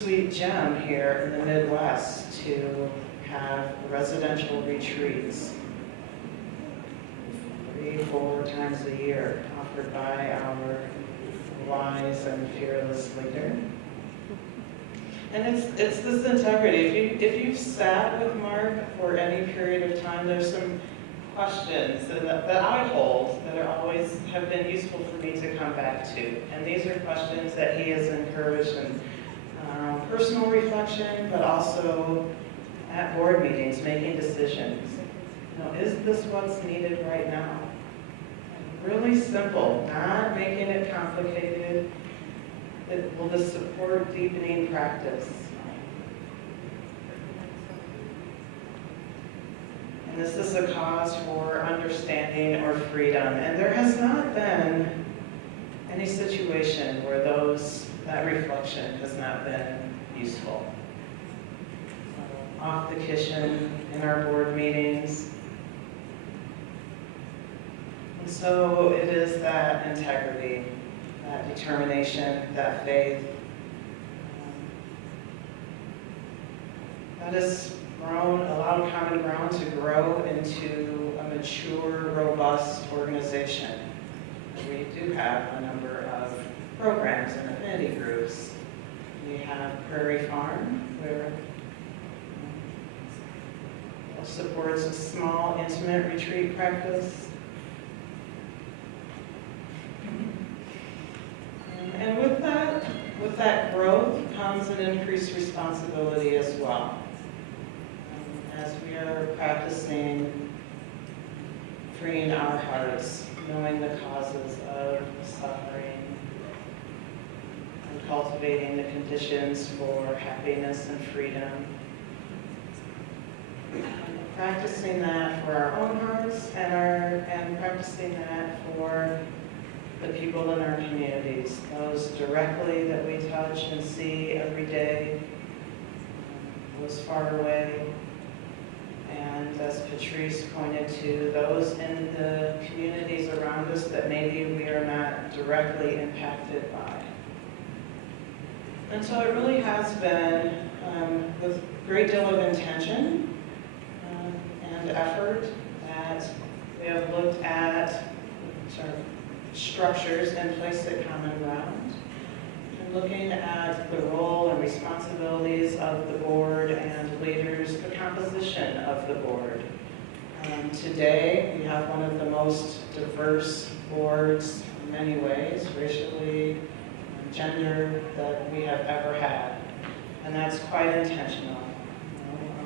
sweet gem here in the Midwest to have residential retreats 3-4 times a year offered by our wise and fearless leader. And it's this integrity. If you've sat with Mark for any period of time, there's some questions that I hold that are always have been useful for me to come back to. And these are questions that he has encouraged in personal reflection, but also at board meetings, making decisions. Is this what's needed right now? Really simple, not making it complicated. Will this support deepening practice? And is this a cause for understanding or freedom? And there has not been any situation where that reflection has not been useful. Off the kitchen in our board meetings. And so it is that integrity, that determination, that faith that has allowed Common Ground to grow into a mature, robust organization. We do have a number of programs and affinity groups. We have Prairie Farm, where supports a small, intimate retreat practice. And with that growth comes an increased responsibility as well. As we are practicing freeing our hearts, knowing the causes of suffering, and cultivating the conditions for happiness and freedom. Practicing that for our own hearts and practicing that for the people in our communities, those directly that we touch and see every day, those far away, and as Patrice pointed to, those in the communities around us that maybe we are not directly impacted by. And so it really has been, with a great deal of intention and effort, that we have looked at sort of structures in place at Common Ground, and looking at the role and responsibilities of the board and leaders, the composition of the board. Today, we have one of the most diverse boards in many ways, racially, gender, that we have ever had. And that's quite intentional.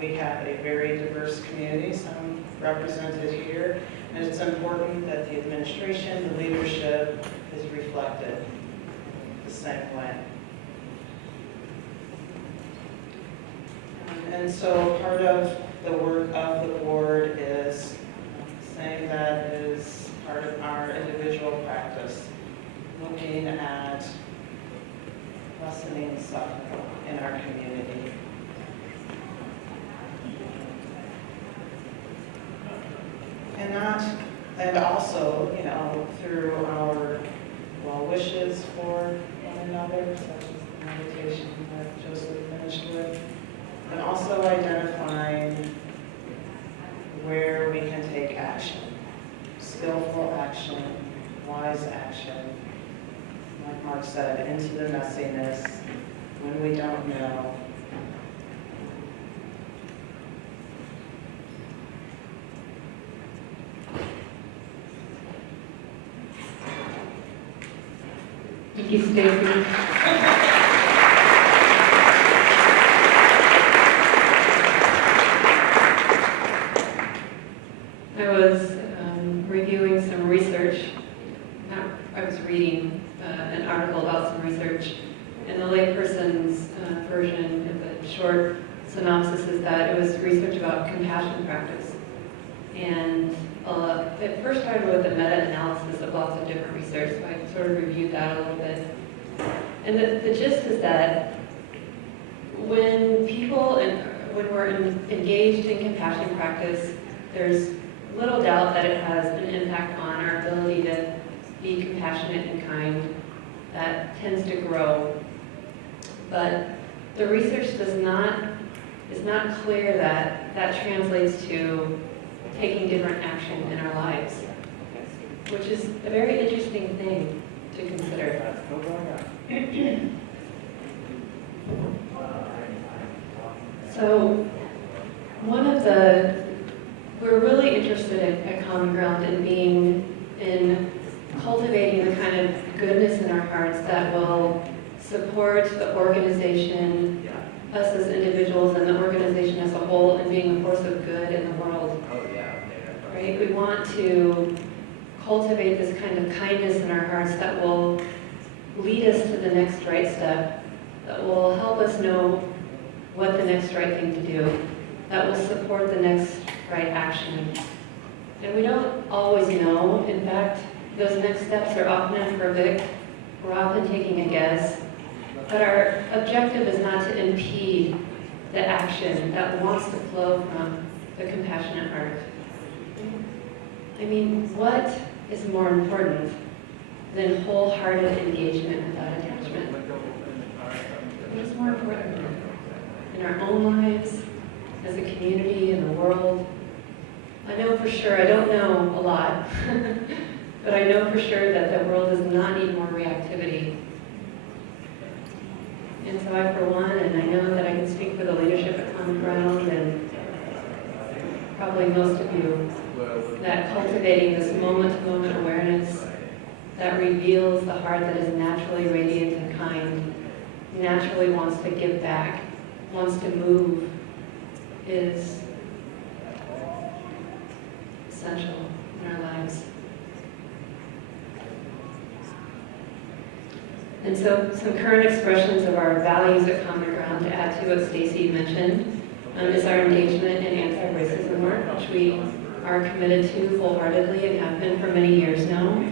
We have a very diverse community, some represented here, and it's important that the administration, the leadership, is reflected the same way. And so part of the work of the board is saying that is part of our individual practice, looking at lessening suffering in our community. And also, through our well wishes for one another, such as the meditation that Joseph finished with, and also identifying where we can take action, skillful action, wise action, like Mark said, into the messiness, when we don't know. Thank you, Stacy. I was reviewing some research. I was reading an article about some research, and the layperson's version of the short synopsis is that it was research about compassion practice. And it first started with a meta-analysis of lots of different research, so I sort of reviewed that a little bit. And the gist is that when we're engaged in compassion practice, there's little doubt that it has an impact on our ability to be compassionate and kind. That tends to grow. But the research is not clear that that translates to taking different action in our lives, which is a very interesting thing to consider. So we're really interested at Common Ground in cultivating the kind of goodness in our hearts that will support the organization, us as individuals, and the organization as a whole, in being a force of good in the world. Right? We want to cultivate this kind of kindness in our hearts that will lead us to the next right step, that will help us know what the next right thing to do, that will support the next right action. And we don't always know. In fact, those next steps are often imperfect. We're often taking a guess. But our objective is not to impede the action that wants to flow from the compassionate heart. I mean, what is more important than wholehearted engagement without attachment? What is more important in our own lives, as a community, in the world? I know for sure, I don't know a lot, but I know for sure that the world does not need more reactivity. And so I, for one, and I know that I can speak for the leadership at Common Ground, and probably most of you, that cultivating this moment-to-moment awareness that reveals the heart that is naturally radiant and kind, naturally wants to give back, wants to move, is essential in our lives. And so some current expressions of our values at Common Ground, to add to what Stacy mentioned, is our engagement in anti-racism work, which we are committed to wholeheartedly and have been for many years now,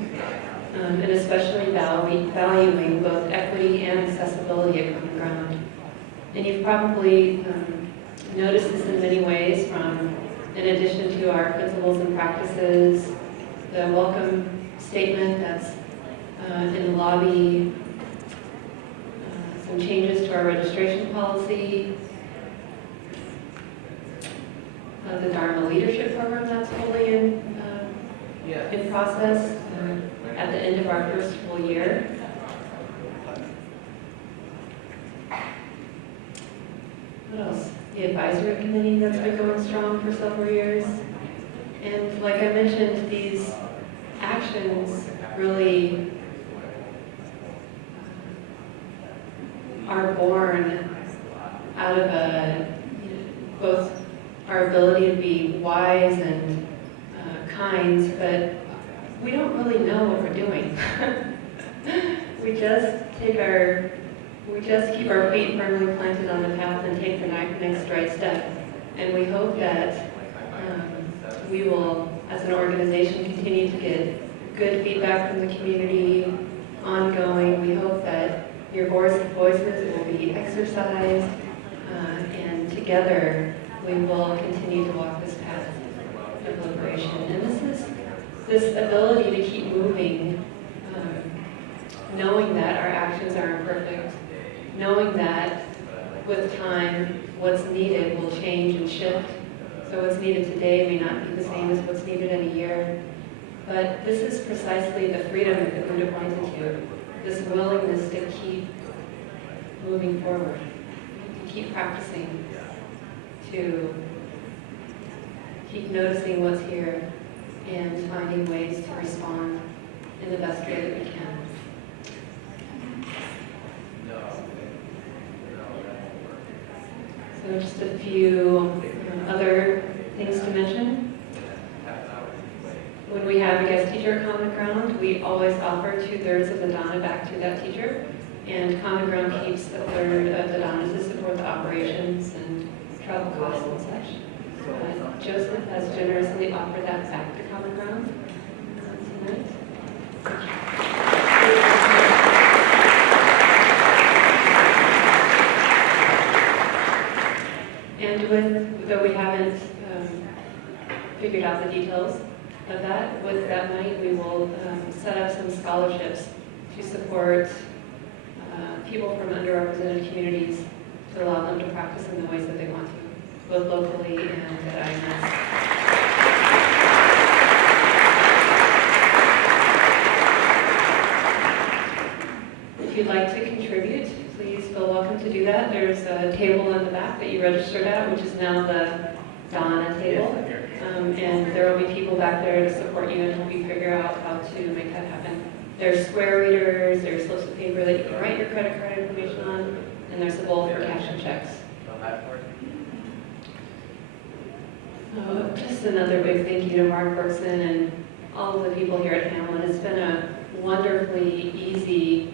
and especially valuing both equity and accessibility at Common Ground. And you've probably noticed this in many ways, from, in addition to our principles and practices, the welcome statement that's in the lobby, some changes to our registration policy, the Dharma Leadership Program that's fully in process at the end of our first full year. What else? The advisory committee that's been going strong for several years. And like I mentioned, these actions really are born out of both our ability to be wise and kind, but we don't really know what we're doing. we just keep our feet firmly planted on the path and take the next right step. And we hope that we will, as an organization, continue to get good feedback from the community, ongoing. We hope that your voices will be exercised, and together we will continue to walk this path of liberation. And this ability to keep moving, knowing that our actions are imperfect, knowing that with time, what's needed will change and shift. So what's needed today may not be the same as what's needed in a year. But this is precisely the freedom that Buddha pointed to, this willingness to keep moving forward, to keep practicing, to keep noticing what's here and finding ways to respond in the best way that we can. So just a few other things to mention. When we have a guest teacher at Common Ground, we always offer 2/3 of the dana back to that teacher, and Common Ground keeps 1/3 of the dana to support the operations and travel costs and such. Joseph has generously offered that back to Common Ground tonight. And though we haven't figured out the details of that, with that money we will set up some scholarships to support people from underrepresented communities to allow them to practice in the ways that they want to, both locally and at IMS. If you'd like to contribute, please feel welcome to do that. There's a table in the back that you registered at, which is now the Donna table. And there will be people back there to support you and help you figure out how to make that happen. There's square readers, there's slips of paper that you can write your credit card information on, and there's a bowl for cash and checks. Just another big thank you to Mark Berkson and all of the people here at Hamlin. It's been a wonderfully easy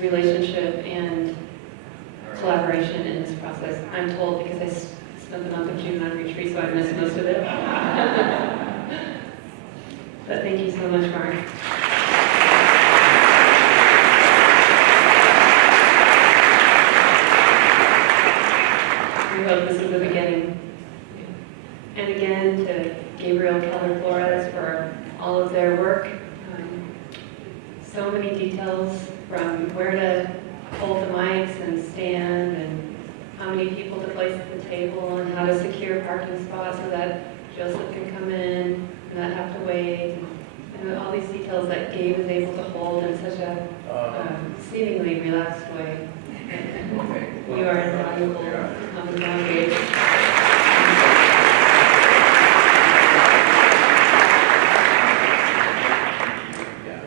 relationship and collaboration in this process. I'm told because I spent the month of June on retreat, so I missed most of it. But thank you so much, Mark. We hope this is the beginning. And again, to Gabriel Keller Flores for all of their work. So many details from where to hold the mics and stand and how many people to place at the table and how to secure parking spots so that Joseph can come in and not have to wait. And all these details that Gabe is able to hold in such a seemingly relaxed way. You are invaluable. Gabe.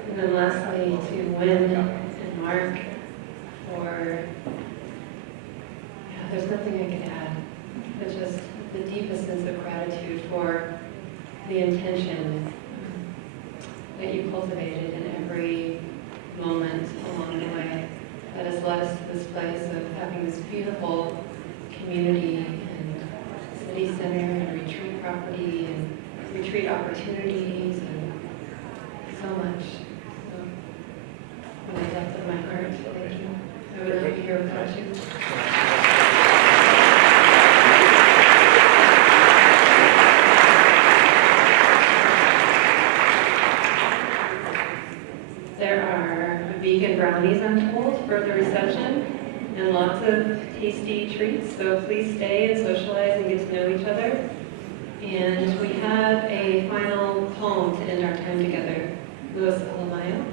And then lastly, to Wynn and Mark for, there's nothing I can add, but just the deepest sense of gratitude for the intention that you cultivated in every moment along the way that has led us to this place of having this beautiful community and city center and retreat property and retreat opportunities and so much. So, from the depth of my heart, thank you. I would not be here without you. There are vegan brownies, I'm told, for the reception, and lots of tasty treats, so please stay and socialize and get to know each other. And we have a final poem to end our time together. Louis Alamayo.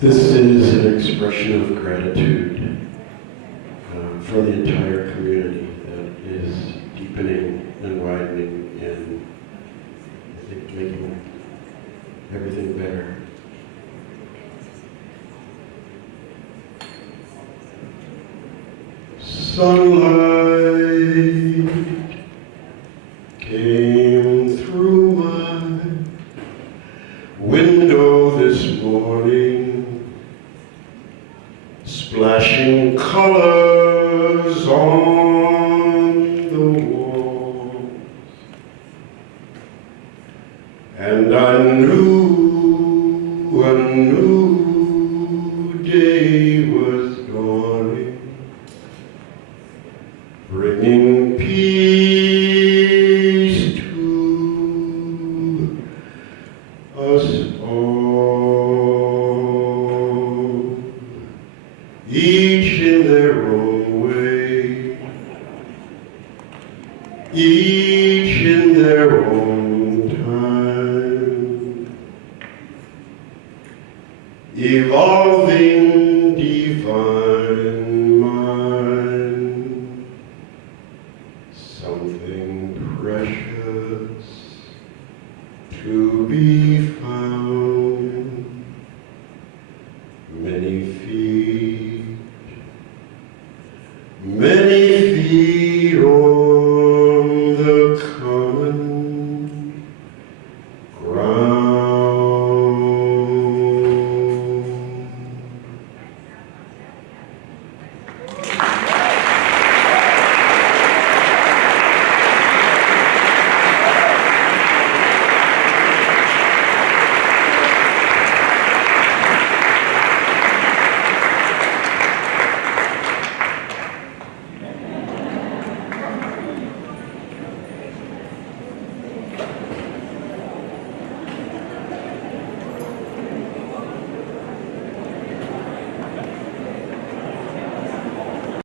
This is an expression of gratitude for the entire community that is deepening and widening and I think making everything better. Sunlight came through my window this morning, splashing colors on the walls, and I knew a new day was dawning, bringing peace to us all, each in their own way, each in their own time, evolving divine mind, something precious to be found, many feet